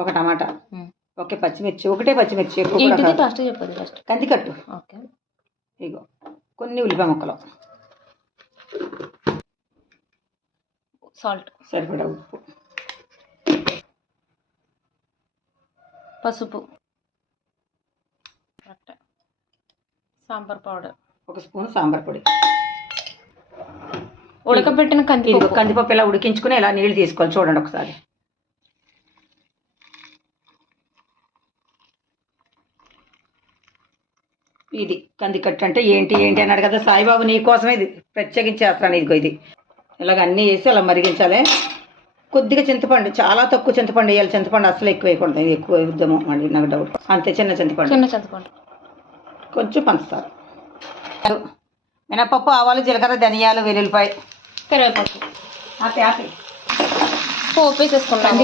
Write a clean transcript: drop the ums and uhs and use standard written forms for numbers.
ఒక టమాటా, ఓకే పచ్చిమిర్చి, ఒకటే పచ్చిమిర్చి కందికట్టు, ఇగో కొన్ని ఉల్లిపాయ ముక్కలు, సాల్ట్, సరిపడా ఉప్పు, పసుపు, సాంబార్ పౌడర్, ఒక స్పూన్ సాంబార్ పొడి, ఉడకబెట్టిన కందిపప్పు ఇలా ఉడికించుకుని ఇలా నీళ్ళు తీసుకోవాలి. చూడండి ఒకసారి. ఇది కందికట్టు అంటే ఏంటి ఏంటి అన్నాడు కదా సాయిబాబు, నీ కోసమే ఇది ప్రత్యేకించి చేస్తాను. ఇదిగో ఇది ఇలాగ అన్నీ వేసి అలా మరిగించాలి. కొద్దిగా చింతపండు, చాలా తక్కువ చింతపండు వేయాలి. చింతపండు అసలు ఎక్కువ వేయకూడదు, ఇది ఎక్కువ యుద్ధము మళ్ళీ నాకు డౌట్. అంతే, చిన్న చింతపండు, కొంచెం పంచుతారు. మినపప్పు, ఆవాలు, జీలకర్ర, ధనియాలు, వెల్లుల్లిపాయ, కరివేపాకు, ఆపి పోపు వేసేసుకుంటాం.